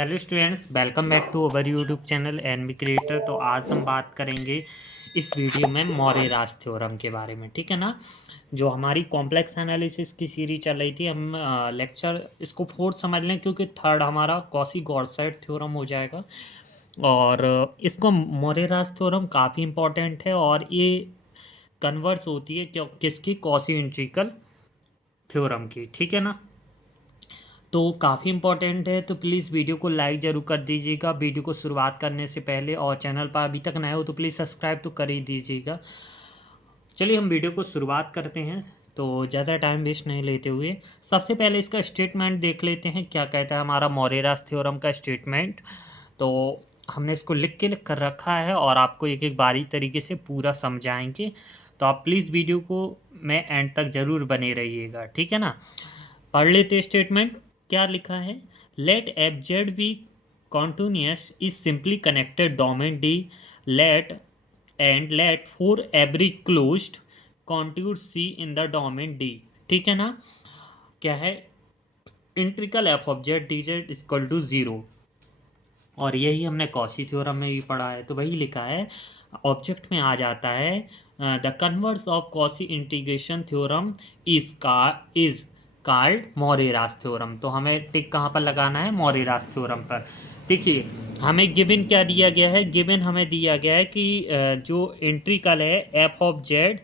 Hello students, welcome back to our YouTube channel NB creator. तो आज हम बात करेंगे इस वीडियो में मौरेरास थ्योरम के बारे में। ठीक है ना। जो हमारी कॉम्प्लेक्स एनालिसिस की सीरीज चल रही थी, हम लेक्चर इसको फोर्थ समझ लें क्योंकि थर्ड हमारा कॉशी गॉर्साइट थ्योरम हो जाएगा। और इसको मौरेरास थ्योरम काफ़ी इंपॉर्टेंट है और ये कन्वर्स होती है किसकी, कॉशी इंटीग्रल थ्योरम की। ठीक है ना। तो काफ़ी इंपॉर्टेंट है, तो प्लीज़ वीडियो को लाइक ज़रूर कर दीजिएगा वीडियो को शुरुआत करने से पहले, और चैनल पर अभी तक नए हो तो प्लीज़ सब्सक्राइब तो कर ही दीजिएगा। चलिए हम वीडियो को शुरुआत करते हैं, तो ज़्यादा टाइम वेस्ट नहीं लेते हुए सबसे पहले इसका स्टेटमेंट देख लेते हैं क्या कहता है हमारा मौरेरास थ्योरम का स्टेटमेंट। तो हमने इसको लिख के कर रखा है और आपको एक एक बारी तरीके से पूरा समझाएंगे, तो आप प्लीज़ वीडियो को में एंड तक ज़रूर बने रहिएगा। ठीक है ना। पढ़ लेते स्टेटमेंट। क्या लिखा है? Let F Z be continuous is simply connected domain D, let and let for every closed contour C in the domain D. ठीक है ना। क्या है? Integral F of Z D Z equal to zero, और यही हमने Cauchy theorem में भी पढ़ा है। तो वही लिखा है, ऑब्जेक्ट में आ जाता है the converse of Cauchy integration theorem is called Morera's theorem. तो हमें टिक कहाँ पर लगाना है? मौरेरास थ्योरम पर। देखिए हमें गिवन क्या दिया गया है? गिवन हमें दिया गया है कि जो इंट्रिकल है F of Z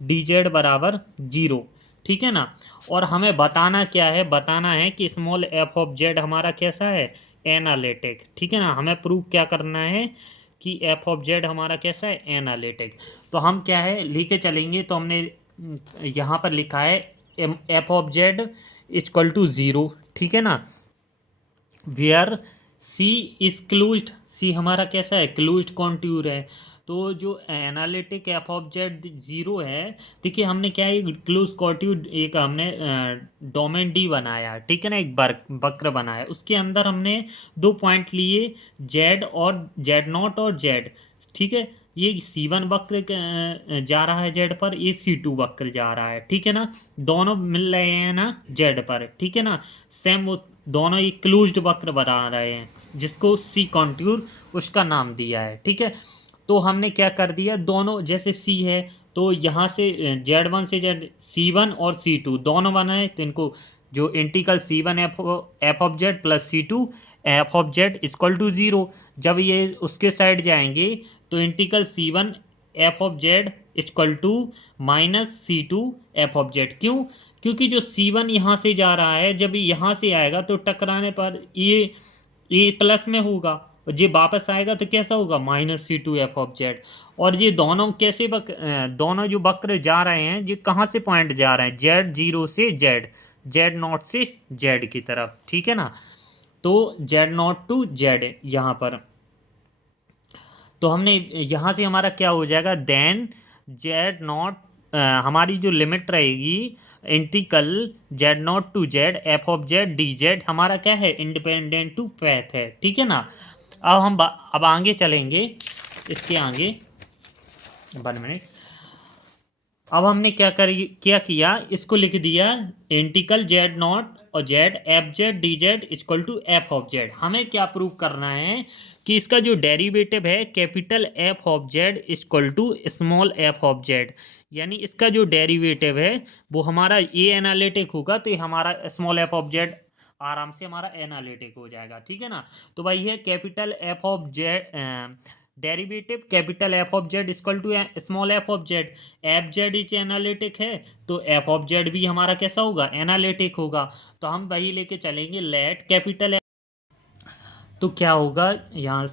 D Z बराबर जीरो। ठीक है ना। और हमें बताना क्या है? बताना है कि स्मॉल एफ ऑफ जेड हमारा कैसा है? एनालिटिक। ठीक है ना। हमें प्रूव क्या करना है कि एफ ऑफ जेड हमारा कैसा है? एनालिटिक। तो हम क्या है लिखे चलेंगे, तो हमने यहाँ पर लिखा है F of Z equal to zero. ठीक है ना। Where C is closed, C हमारा कैसा है? क्लोज्ड कॉन्ट्यूर है। तो जो analytic F of Z zero है, देखिए हमने क्या है क्लोज कॉन्ट्यूर एक हमने डोमेन डी बनाया। ठीक है ना। एक वक्र बनाया, उसके अंदर हमने दो पॉइंट लिए, जेड और जेड नॉट और जेड। ठीक है। ये C1 वक्र जा रहा है जेड पर, ये C2 वक्र जा रहा है। ठीक है ना। दोनों मिल रहे हैं ना जेड पर। ठीक है ना। सेम उस दोनों ये क्लोज्ड वक्र बना रहे हैं जिसको सी कॉन्ट्यूर उसका नाम दिया है। ठीक है। तो हमने क्या कर दिया, दोनों जैसे सी है तो यहाँ से Z1 से जेड C1 और C2 दोनों बनाए, तो इनको जो integral C1 F of Z plus C2 F of Z equal to zero. जब ये उसके साइड जाएंगे तो integral C1 F of Z equal to minus C2 F of Z. क्यों? क्योंकि जो C1 यहाँ से जा रहा है, जब ये यहाँ से आएगा तो टकराने पर ये प्लस में होगा, और ये वापस आएगा तो कैसा होगा? -C2 F of Z. और ये दोनों कैसे दोनों जो वक्र जा रहे हैं ये कहाँ से पॉइंट जा रहे हैं? जेड जीरो से जेड, जेड नॉट से जेड की तरफ। ठीक है ना। तो जेड नॉट टू जेड यहाँ पर, तो हमने यहाँ से हमारा क्या हो जाएगा? देन जेड नॉट, हमारी जो लिमिट रहेगी integral Z not to Z F of Z D Z हमारा क्या है? इंडिपेंडेंट टू पैथ है। ठीक है ना। अब आगे चलेंगे, इसके आगे 1 मिनट। अब हमने क्या किया, इसको लिख दिया इंटीग्रल जेड नॉट और Z F Z D Z equal to F of Z. हमें क्या प्रूव करना है कि इसका जो डेरिवेटिव है capital F of Z equal to small F of Z, यानी इसका जो डेरिवेटिव है वो हमारा ये एनालिटिक होगा, तो ये हमारा स्मॉल एफ ऑफ जेड आराम से हमारा एनालिटिक हो जाएगा। ठीक है ना। तो भाई ये capital F of Z derivative capital F of Z equal to small F of Z. F Z is analytic है तो एफ ऑफ जेड भी हमारा कैसा होगा? एनालिटिक होगा। तो हम वही लेके चलेंगे, लेट कैपिटल। तो क्या होगा यहाँ?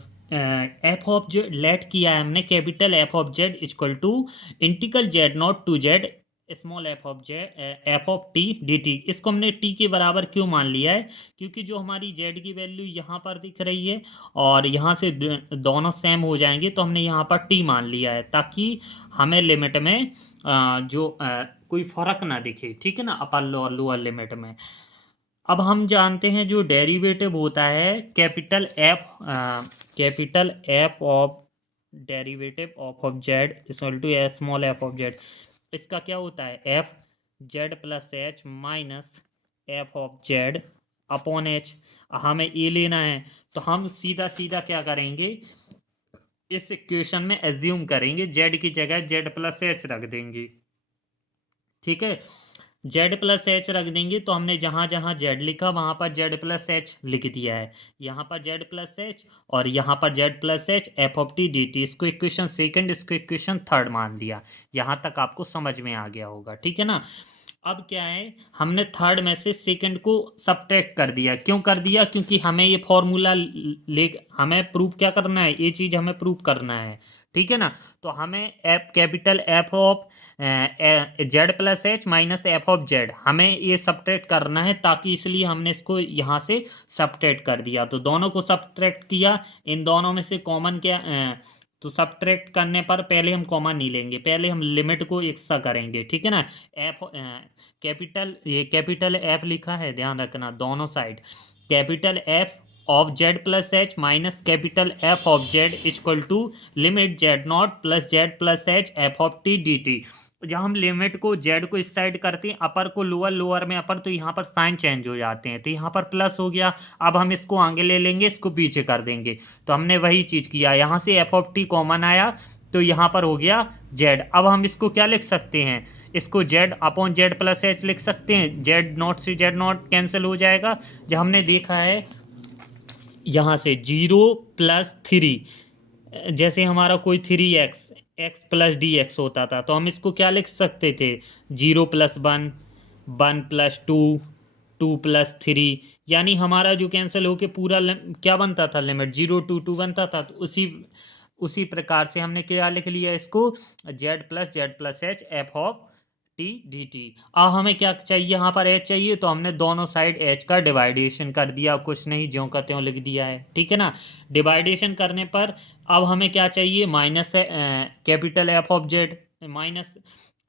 एफ ऑफ जेड लेट किया है हमने, capital F of Z equal to integral Z not to Z small F of Z F of T D T. इसको हमने टी के बराबर क्यों मान लिया है? क्योंकि जो हमारी जेड की वैल्यू यहाँ पर दिख रही है और यहाँ से दोनों सेम हो जाएंगे, तो हमने यहाँ पर टी मान लिया है ताकि हमें लिमिट में कोई फर्क ना दिखे। ठीक है ना। अपर और लोअर लिमिट में। अब हम जानते हैं जो डेरिवेटिव होता है capital F of derivative of Z equal to small F of Z, इसका क्या होता है? F Z plus H minus F of Z upon H, हमें ए लेना है, तो हम सीधा सीधा क्या करेंगे, इस इक्वेशन में एज्यूम करेंगे जेड की जगह जेड प्लस एच रख देंगे। ठीक है, जेड प्लस एच रख देंगे, तो हमने जहाँ जहाँ जेड लिखा वहाँ पर जेड प्लस एच लिख दिया है, यहाँ पर जेड प्लस एच और यहाँ पर Z plus H F of T D T. इसको इक्वेशन सेकंड, इसको इक्वेशन थर्ड मान दिया। यहाँ तक आपको समझ में आ गया होगा, ठीक है ना। अब क्या है, हमने थर्ड में से सेकंड को सब्ट्रैक्ट कर दिया। क्यों कर दिया, क्योंकि हमें ये फॉर्मूला ले, हमें प्रूव क्या करना है, ये चीज़ हमें प्रूव करना है, ठीक है ना। तो हमें F capital F of Z plus H minus F of Z हमें ये सब्ट्रैक्ट करना है, ताकि इसलिए हमने इसको यहाँ से सब्ट्रैक्ट कर दिया। तो दोनों को सब्ट्रैक्ट किया, इन दोनों में से कॉमन क्या तो सब्ट्रैक्ट करने पर पहले हम कॉमन नहीं लेंगे, पहले हम लिमिट को एक सा करेंगे, ठीक है ना। एफ कैपिटल, ये कैपिटल एफ लिखा है, ध्यान रखना दोनों side, capital F of Z plus H minus capital F of Z equal to limit Z not plus Z plus H F of T D T. जब हम लिमिट को Z को इस साइड करते हैं, अपर को लोअर, लोअर में अपर, तो यहाँ पर साइन चेंज हो जाते हैं, तो यहाँ पर प्लस हो गया। अब हम इसको आगे ले लेंगे, इसको पीछे कर देंगे, तो हमने वही चीज़ किया। यहाँ से एफ ऑफ टी कॉमन आया, तो यहाँ पर हो गया जेड। अब हम इसको क्या लिख सकते हैं, इसको Z upon Z plus H लिख सकते हैं। जेड नॉट से जेड नॉट कैंसिल हो जाएगा। जब हमने देखा है यहाँ से 0+3, जैसे हमारा कोई 3x x plus D x होता था, तो हम इसको क्या लिख सकते थे, 0+1, 1+2, 2+3, यानी हमारा जो कैंसिल होके पूरा क्या बनता था, लिमिट 0 to 2 बनता था। तो उसी प्रकार से हमने क्या लिख लिया इसको, Z plus H F of T D T. अब हमें क्या चाहिए, यहाँ पर एच चाहिए, तो हमने दोनों साइड एच का डिवाइडेशन कर दिया, कुछ नहीं ज्यों का त्यों लिख दिया है, ठीक है ना। डिवाइडेशन करने पर अब हमें क्या चाहिए, minus capital F of Z minus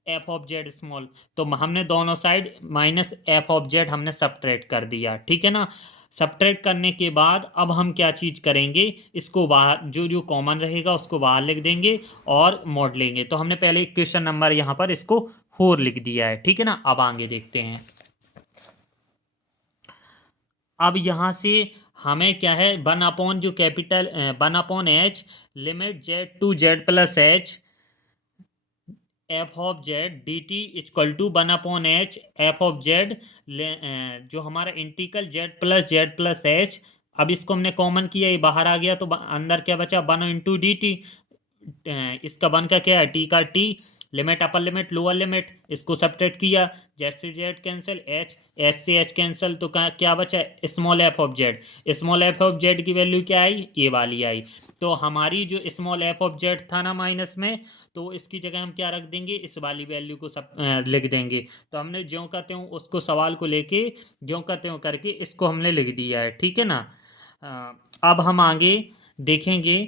F of Z small, तो हमने दोनों side minus F of Z हमने सब्ट्रैक्ट कर दिया, ठीक है ना। सब्ट्रैक्ट करने के बाद अब हम क्या चीज़ करेंगे, इसको बाहर जो जो कॉमन रहेगा उसको बाहर लिख देंगे और मोड लेंगे। तो हमने पहले इक्वेशन नंबर यहाँ पर इसको 4 लिख दिया है, ठीक है ना। अब आगे देखते हैं। अब यहाँ से हमें क्या है, 1 जो capital 1/h limit Z to Z plus H F of Z D T equal to 1/h F of Z, जो हमारा इंटीग्रल जेड प्लस एच। अब इसको हमने कॉमन किया, ये बाहर आ गया, तो अंदर क्या बचा, 1 × dt। इसका 1 का क्या है, टी का T, limit upper limit lower limit, इसको सब्ट्रैक्ट किया, जेड से जेड कैंसिल, एच से एच कैंसिल, तो क्या बचा, small F of Z. Small F of Z की वैल्यू क्या आई, ये वाली आई। तो हमारी जो स्मॉल एफ ऑफ जेड था ना माइनस में, तो इसकी जगह हम क्या रख देंगे, इस वाली वैल्यू को सब लिख देंगे। तो हमने ज्यों का त्यों उसको सवाल को लेके ज्यों का त्यों करके इसको हमने लिख दिया है, ठीक है ना। अब हम आगे देखेंगे।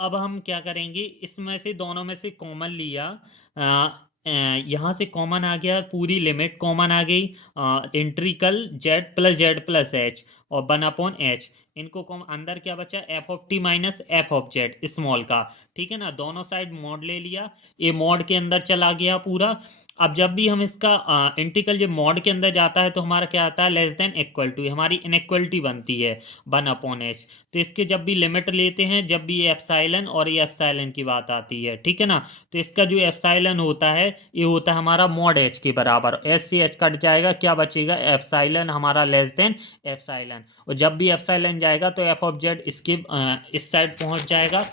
अब हम क्या करेंगे, इसमें से दोनों में से कॉमन लिया, यहाँ से कॉमन आ गया, पूरी लिमिट कॉमन आ गई, इंट्रीकल जेड प्लस एच और 1/h, इनको अंदर क्या बचा, F of T minus F of Z small का, ठीक है ना। दोनों साइड मॉड ले लिया, ये मॉड के अंदर चला गया पूरा। अब जब भी हम इसका इंटीग्रल जब मॉड के अंदर जाता है, तो हमारा क्या आता है, लेस देन इक्वल टू, हमारी इनइक्वलिटी बनती है 1/h। तो इसके जब भी लिमिट लेते हैं, जब भी ये एप्साइलन और ये एप्साइलन की बात आती है, ठीक है ना, तो इसका जो एप्साइलन होता है, ये होता है हमारा मॉड एच के बराबर। एच से एच कट जाएगा, क्या बचेगा, एप्साइलन हमारा लेस देन एप्साइलन। और जब भी एप्साइलन जाएगा, तो एफ ऑफ जेड इसके इस साइड पहुंच जाएगा।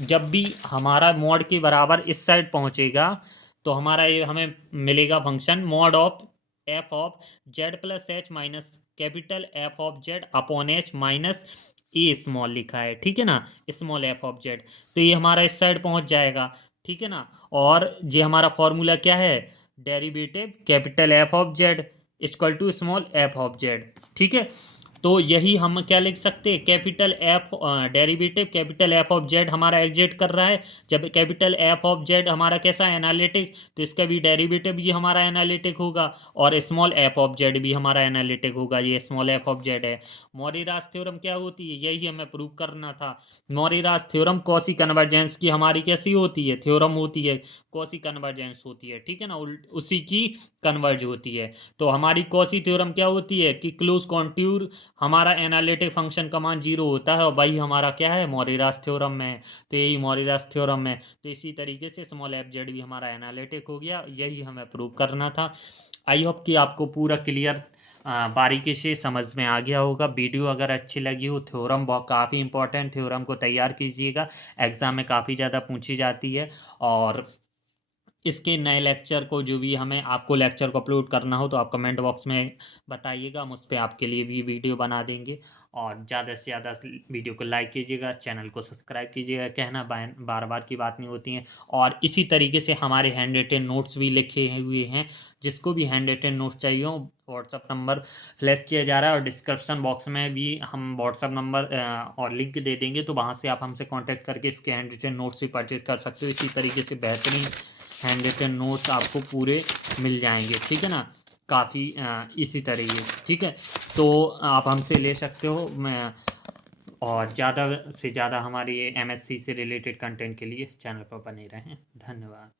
जब भी हमारा मॉड के बराबर इस साइड पहुंचेगा, तो हमारा ये हमें मिलेगा function mod of F of Z plus H minus capital F of Z upon H minus A small लिखा है, ठीक है ना, स्मॉल एफ ऑफ जेड। तो ये हमारा इस साइड पहुंच जाएगा, ठीक है ना। और ये हमारा फॉर्मूला क्या है, derivative capital F of Z equal to small F of Z, ठीक है। तो यही हम क्या लिख सकते हैं, capital F derivative capital F of Z हमारा एग्जिट कर रहा है। जब कैपिटल एफ ऑफ जेड हमारा कैसा है, एनालिटिक, तो इसका भी डेरिवेटिव भी हमारा एनालिटिक होगा, और स्मॉल एफ ऑफ जेड भी हमारा एनालिटिक होगा। ये स्मॉल एफ ऑफ जेड है। मॉरिरास थ्योरम क्या होती है, यही हमें प्रूव करना था। मॉरिरास थ्योरम कॉसी कन्वर्जेंस की हमारी कैसी होती है, थ्योरम होती है, कॉसी कन्वर्जेंस होती है, ठीक है ना, उसी की कन्वर्ज होती है। तो हमारी कॉसी थ्योरम क्या होती है कि क्लोज कॉन्ट्यूर हमारा एनालिटिक फंक्शन का मान 0 होता है, और वही हमारा क्या है, मॉरिरास थ्योरम में। तो यही मॉरिरास थ्योरम है। तो इसी तरीके से स्मॉल एफ जेड भी हमारा एनालिटिक हो गया, यही हमें प्रूव करना था। आई होप कि आपको पूरा क्लियर बारीकी से समझ में आ गया होगा। वीडियो अगर अच्छी लगी हो, थ्योरम बहुत काफ़ी इंपॉर्टेंट, थ्योरम को तैयार कीजिएगा, एग्ज़ाम में काफ़ी ज़्यादा पूछी जाती है। और इसके नए लेक्चर को, जो भी हमें आपको लेक्चर को अपलोड करना हो, तो आप कमेंट बॉक्स में बताइएगा, हम उस पर आपके लिए भी वीडियो बना देंगे। और ज़्यादा से ज़्यादा वीडियो को लाइक कीजिएगा, चैनल को सब्सक्राइब कीजिएगा, कहना बार बार की बात नहीं होती है। और इसी तरीके से हमारे हैंड रिटेन नोट्स भी लिखे हुए हैं, जिसको भी हैंड रिटेन नोट्स चाहिए हो, व्हाट्सअप नंबर फ्लैश किया जा रहा है, और डिस्क्रिप्शन बॉक्स में भी हम व्हाट्सअप नंबर और लिंक दे देंगे, तो वहाँ से आप हमसे कांटेक्ट करके इसके हैंड रिटेन नोट्स भी परचेज कर सकते हो। इसी तरीके से बेहतरीन हैंड रिटन नोट्स आपको पूरे मिल जाएंगे, ठीक है ना, काफ़ी इसी तरीके, ठीक है। तो आप हमसे ले सकते हो। मैं और ज़्यादा से ज़्यादा हमारी एमएससी से रिलेटेड कंटेंट के लिए चैनल पर बने रहें। धन्यवाद।